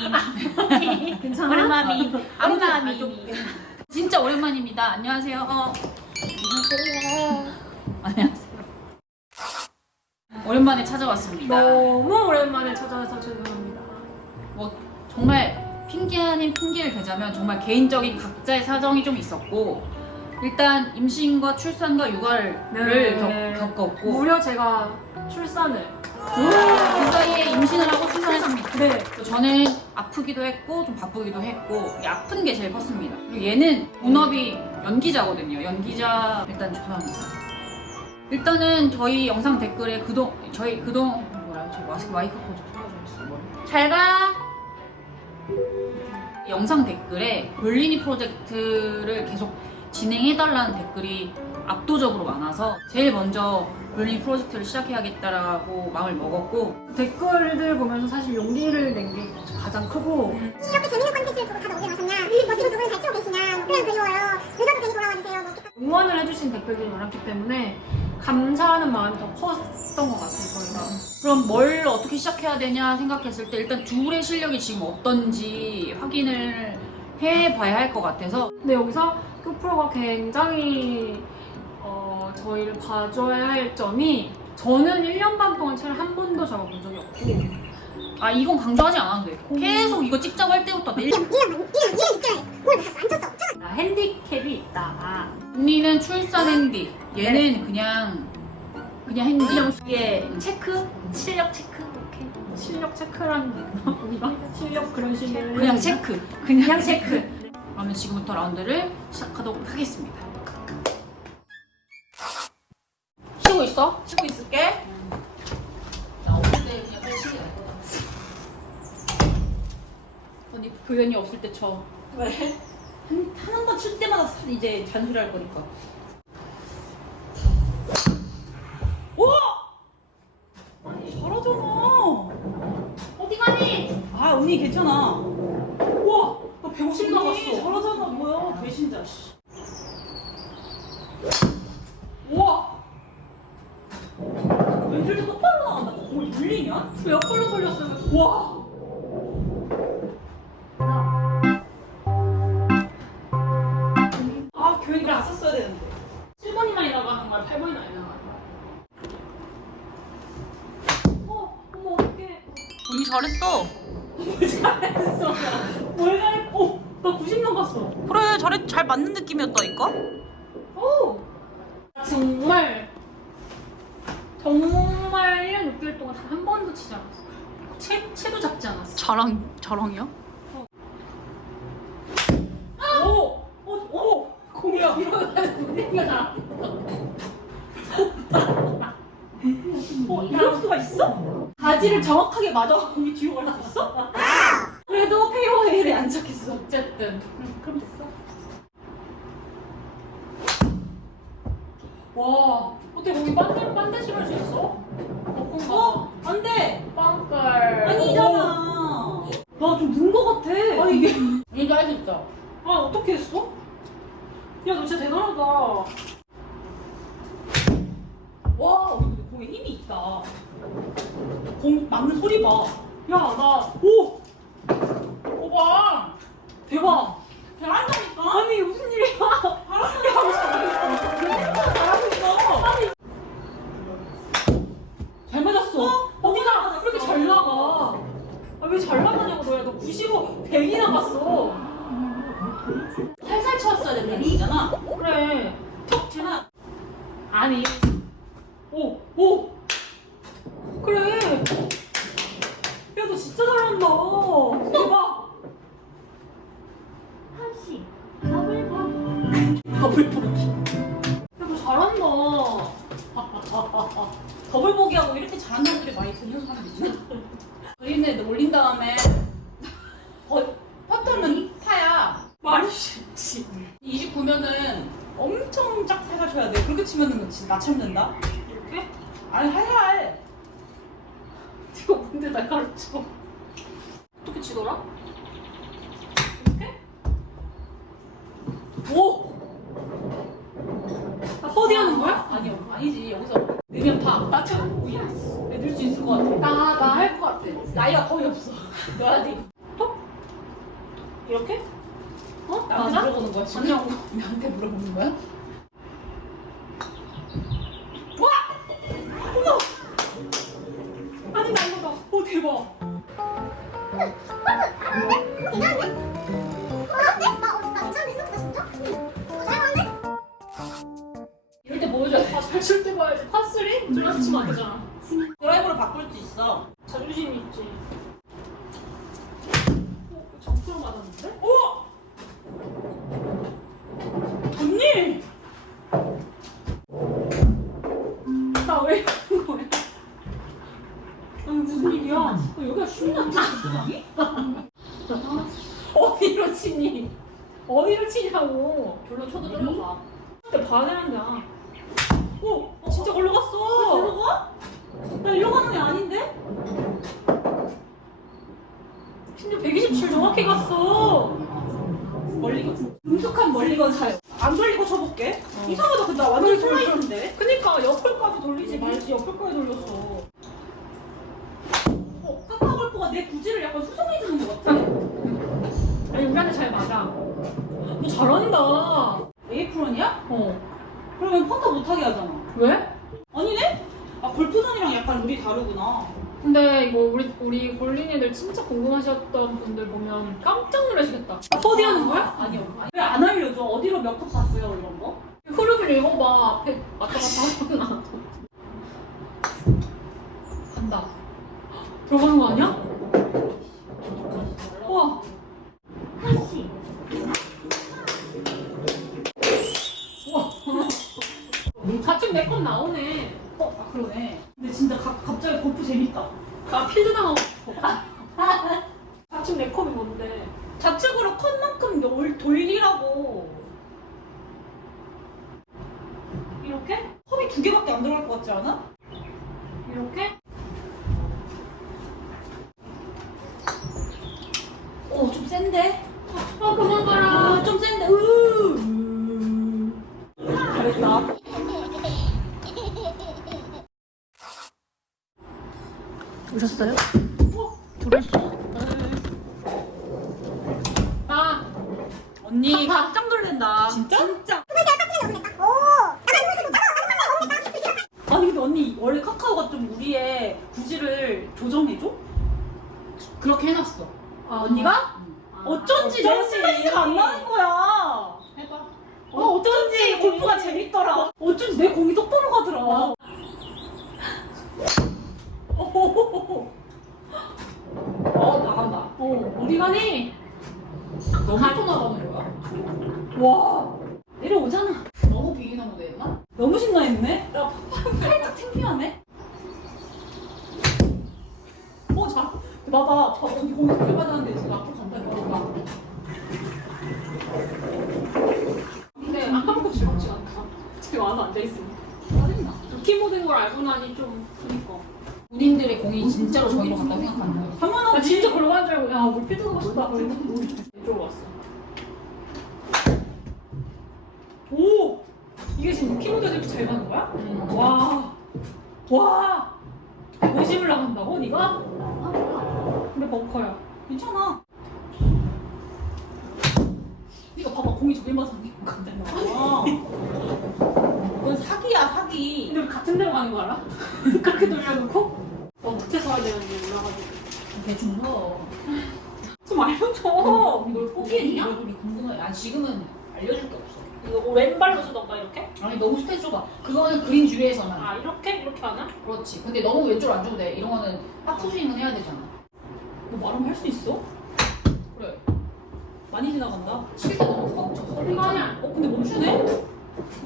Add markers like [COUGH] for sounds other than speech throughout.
미미 괜찮아? 오랜만이 아무나 아, 좀- 미미 진짜 오랜만입니다. 안녕하세요. 어. 안녕하세요. 오랜만에 찾아왔습니다. 너무 오랜만에 찾아와서 죄송합니다. 뭐 정말 핑계 아닌 핑계를 대자면 정말 개인적인 각자의 사정이 좀 있었고 일단 임신과 출산과 육아를 네. 겪, 겪었고 무려 제가 출산을 그 사이에 임신을 하고 출산했습니다. 네 저는 아프기도 했고 좀 바쁘기도 했고 이 아픈 게 제일 컸습니다. 그리고 얘는 본업이 연기자거든요. 연기자 일단 죄송합니다. 일단은 저희 영상 댓글에 그동 저희 그동 뭐야 저 마스크 마이크 꽂아. 잘가 영상 댓글에 볼리니 프로젝트를 계속 진행해달라는 댓글이 압도적으로 많아서 제일 먼저 볼리니 프로젝트를 시작해야겠다라고 마음을 먹었고 댓글들 보면서 사실 용기를 낸 게 가장 크고 이렇게 재밌는 컨텐츠를 보고 다들 오게 나섰냐? 뭐 지금 두분잘 치고 계시냐? 뭐 그냥 그리워요. 늦어도 괜히 돌아와 주세요. 뭐 이렇게 응원을 해주신 댓글들이 많았기 때문에 감사하는 마음이 더 컸던 것 같아요 저희가 그럼 뭘 어떻게 시작해야 되냐 생각했을 때 일단 둘의 실력이 지금 어떤지 확인을 해봐야 할 것 같아서 근데 여기서 큐프로가 굉장히 어, 저희를 봐줘야 할 점이 저는 1년 반 동안 차를 한 번도 잡아본 적이 없고 아 이건 강조하지 않아도 돼 계속 이거 찍자고 할 때부터 내 1년, 1년 반, 1년, 1년 6개월. 뭘 못했어? 안 쳤어. 나 핸디캡이 있다 언니는 출산 핸디 얘는 그냥 그냥 핸디 이게 체크? 실력 체크? 이렇게 실력 체크라는 게 있나? 우리가? 실력 그런 실력 그냥 체크 그냥 체크 그러면 지금부터 라운드를 시작하도록 하겠습니다 쉬고 있어? 쓰고 있을게 나 없을 때 그냥 빨리 쉬게 언니 교연이 없을 때 쳐 왜? 한번칠 때마다 이제 잔소리 할 거니까 오! 아니 잘하잖아 어디 가니? 아 언니 괜찮아 150 나갔어 잘하잖아 뭐야 배신자 씨. 우와! 왼쪽도 똑바로 나간다 공을 돌리냐? 왜 옆발로 돌렸어요? 우와! 아 교육을 안 썼어야 되는데 7번이나 나가는 거야? 8번이나 나가는 거야? 어, 어머 어떡해 언니 잘했어 [LAUGHS] 잘했어 90 나갔어 그래 잘했, 잘 맞는 느낌이었다니까? 오! 정말 정말 1년 6개월 동안 단 한 번도 치지 않았어 채, 채도 잡지 않았어 자랑, 자랑이야? 오! 오! 오! 공이야 이러가 나 어 이럴 수가 있어? 바지를 정확하게 맞아서 공이 뒤로 갈 수 있어? 그래도 페이어웨이를 안 착했어 어쨌든 응, 그럼 됐어? 와 어떻게 거기 빤데 빤데 심을 수 있어? 덕분가 어? 안 돼 빵깔. 아니잖아. 나 좀 는 거 같아. 아 이게 [LAUGHS] 언니도 할수 있다. 아 어떻게 했어? 야 너 진짜 대단하다. 와 근데 공에 힘이 있다. 공 맞는 소리 봐. 야 나 오! 오빠 대 뭔데 날 가르쳐 어떻게 치더라? 이렇게? 오! 나 버디하는 아니지 여기서 넣으면 다 나처럼 오예 넣을 수 있을 것 같아 나 나 할 것 같아. 나이가 거의 없어 [LAUGHS] 넣어야 돼 이렇게? 어? 나한테 맞아? 물어보는 거야 지금? 아니라고. 나한테 물어보는 거야? 127 정확히 갔어. 멀리건 능숙한 멀리건 사요 안 돌리고 쳐볼게 어. 이상하다 근데 나 완전 슬라이스인데 그니까 옆을까지 돌리지 말지. 옆을까지 돌렸어 어, 카카오 골프가 내 구질을 약간 수정해 주는 것 같아 아니 우리한테 잘 맞아. 너 잘한다. 에이프론이야? 어. 그러면 퍼터 못하게 하잖아 왜? 아니네? 아 골프존이랑 약간 룰이 다르구나 근데 이거 우리 우리 골린이들 진짜 궁금하셨던 분들 보면 깜짝 놀라시겠다. 아, 어디 하는 거야? 아니요 왜 안 알려줘 어디로 몇컵 샀어요 이런 거? 흐름을 읽어봐. 앞에 왔다 갔다 하구나. 간다. 들어가는 거 아니야? 우와. 우와. 좌측 내건 나오네. 어? 아 그러네 진짜 가, 갑자기 골프 재밌다 나 필드 당하고 싶어. 좌측 내 컵이 뭔데? 좌측으로 컷만큼 돌, 돌리라고 이렇게? 컵이 두 개밖에 안 들어갈 것 같지 않아? 이렇게? 오 좀 센데? 원래 카카오가 좀 우리의 구질을 조정해줘? 그렇게 해놨어. 아, 언니가? 아, 어쩐지 내 슬라이스가 안 나는 거야 해봐. 어, 어쩐지 골프가 재밌더라 어쩐지 내 공이 똑바로 가더라 어호호호. [LAUGHS] 어 나간다. 어, 어디 가니? 너무 또 나가는 거야? 와 내려오잖아 너무 비기나무 됐나? 너무 신나했네? 나 살짝 창피하네? 어, 자, 봐봐. 봐, 언니 공이 두개 맞았는데 지금 앞으로 간다, 이거 봐. 근데 아까부터 즐겁지 않다. 지금 와서 앉아있으니. 짜증나. 루키 모드인 걸 알고 나니 좀 그니까. 본인들의 공이 진짜로 저기로 간다고 생각하는 거야. 나 당연하지. 진짜 걸로 가는 줄 알고 야 우리 그랬는데 왼쪽으로 왔어. 오! 이게 지금 모드에도 이렇게 잘 가는 거야? 음. 와. 와. 50을 나간다고 네가? 근데 벙커야. 괜찮아. 이거 봐봐, 공이 저기 맞았네. 와. 이건 사기야, 사기. 근데 우리 같은 데로 가는 거 알아? [LAUGHS] 그렇게 돌려놓고? 어떻게 서야 되는지 몰라가지고. 대충 서. 좀 알려줘. 이걸 포기했냐? 우리 궁금해. 아 지금은 알려줄 게 없어. 이거 왼발로 쓰던가 이렇게? 아니 너무 스트레스 좁아. 그거는 그린 주위에서만. 아 이렇게? 이렇게 하나? 그렇지. 근데 너무 왼쪽으로 안 줘도 돼. 이런 거는 하프 스윙은 해야 되잖아. 너 말하면 할 수 있어? 그래. 많이 지나간다. 칠때 너무 퍽쳐. 이거 아니야. 어, 근데 멈추네?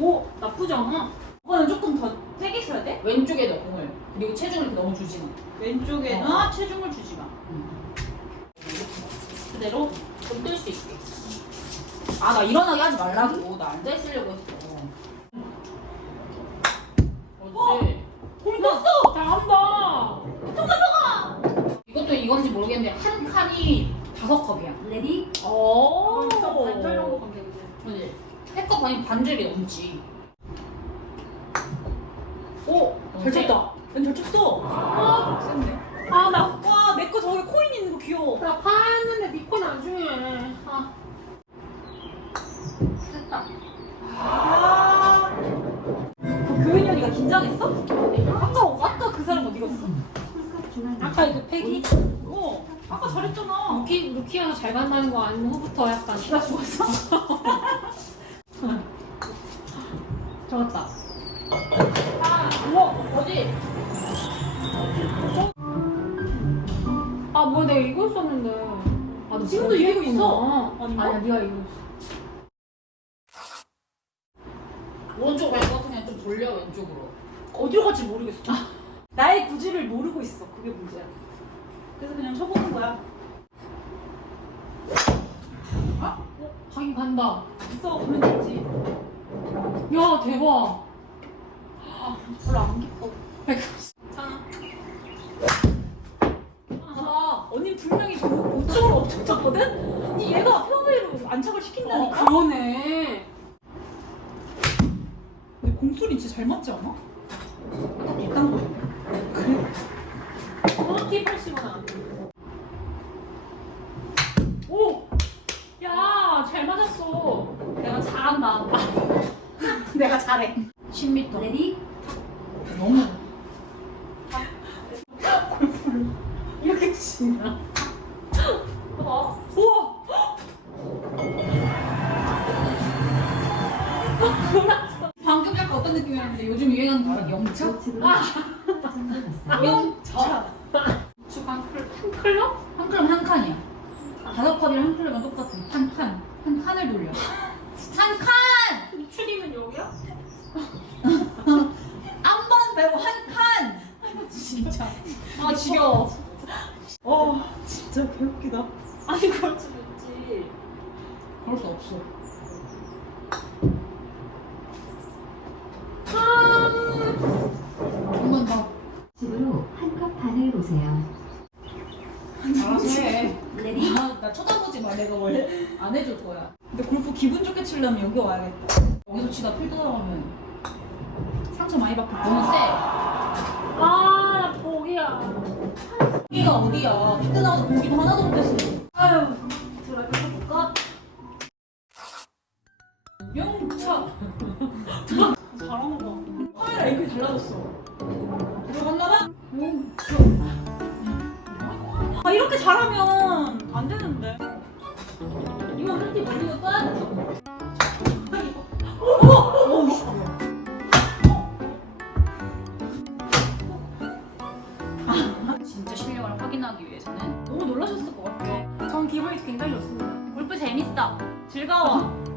오 나쁘지 않아. 이거는 조금 더 세게 써야 돼? 왼쪽에 넣어 공을. 그리고 체중을 이렇게 너무 주지 마. 왼쪽에나 체중을 주지 마. 그대로 좀 뜰 수 있게. 아 나 일어나게 하지 말라고. 나 앉아 있으려고 했어. 그렇지. 공 떴어! 잘한다. 이것도 이건지 모르겠는데 한 칸이 다섯 컵이야. 레디? 오. 진짜 반절 정도 가면 되겠네. 그지? 세컵 아니 반절이 넘지. 잘 쳤다. 이거 패기? 어. 아까 잘했잖아. 루키, 루키아가 잘 간다는 거 아니면 후부터 약간. 나 죽었어. 좋았다. 우와, 어디? 아, 뭐야, 내가 이거 있었는데. 아, 너 지금도 이기고 있어. 아닌가? 아닌가? 아니야, 네가 이거 있어. 오른쪽 말고 그냥 좀 돌려 왼쪽으로. 어디로 갈지 모르겠어. [LAUGHS] 나의 구질을 모르고 있어. 그게 문제야. 그래서 그냥 쳐보는 거야. 어? 가긴 간다. 있어, 보면 되지. 야, 대박. 별로 안 기뻐. 자, 아, 언니 분명히 그 우측으로 엄청 쳤거든? 근데 얘가 페어웨이로 안착을 어, 시킨다니까? 그러네. 근데 공소리 진짜 잘 맞지 않아? 일단 거 그래? 정확히 80원 안 돼. 오! 야, 잘 맞았어. 내가 잘한다. [LAUGHS] 내가 잘해. 10m. 레디? 너무. [LAUGHS] 이렇게 치나? 어? 우와! 방금 약간 어떤 느낌이었는데 요즘 유행하는 거 알아? 영차? [LAUGHS] 영차. 주간 클, 한 클럽? 한 클럽 한 칸이야. 다섯 컵이랑 한 클럽은 똑같아. 한 칸. 한 칸을 돌려. 한 칸! 추리면 여기야? 안번 빼고 한 칸! 진짜. 아, 지겨워. 어, 진짜 개웃기다. 아니, 그럴 수 있지. 그럴 수 없어. 한번 더. 집으로 한컵 반을 보세요. 알아서 해. 레디? 아, 나 쳐다보지 마. 내가 원래 안 해줄 거야. 근데 골프 기분 좋게 치려면 여기 와야겠다. 여기서 치다 필드 나가면 상처 많이 받고 너무 세. 아, 나 복이야. 여기가 어디야? 필드 나가서 공기도 하나도 못 했어. 아유, 드라이브 해볼까? 영차. 잘하는 거. 카메라 앵글 달라졌어. 들어갔나 봐? 아 이렇게 잘하면 안 되는데. 이거 한티 멀리서 써야 돼. 씨. 진 재밌어. 즐거워.